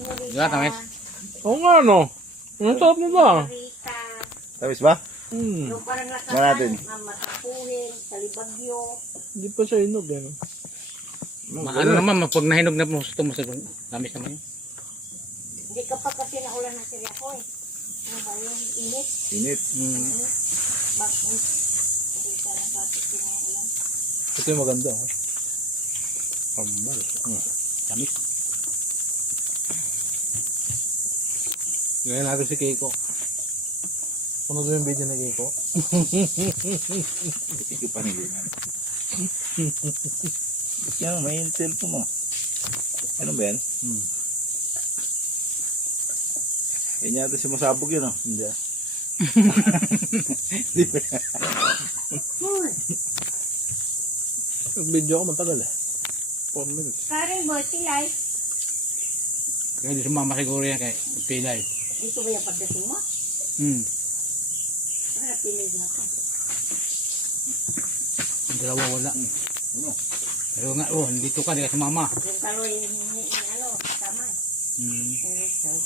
Diba, tamis? Oo nga, no? Ang sarap na ba? Tapos ba? Yung parang Ba natin? matapuhin, salibagyo. Hindi pa siya hinog, eh. No? Ano naman, pag nahinog na po sa tumusod, tamis naman yun. Hindi ka pa kasi naulan ng siri ako eh. Ano ba yung init? Init. Bakit? Hindi ka nakapit yung mga ulan. Ito yung maganda, oh. Kamal. Tamis. Ngayon natin si Keiko. Puno yung video ni Keiko. Ito pa niliman. Yan, may cellphone mo. Ano ba yan? Yan yata si masabog yun, oh. Hindi. Nag-video ako matagal, eh. 4 minutes. Karen, Bertie life. Kaya di sumama siguro yan kay pilay. Dito ba yung pagdating mo? Para pinay na ako. Ang dalawa wala. Ano? Pero nga, dito ka, di ka sumama. Yung kaloy, ano, tama. Yung result.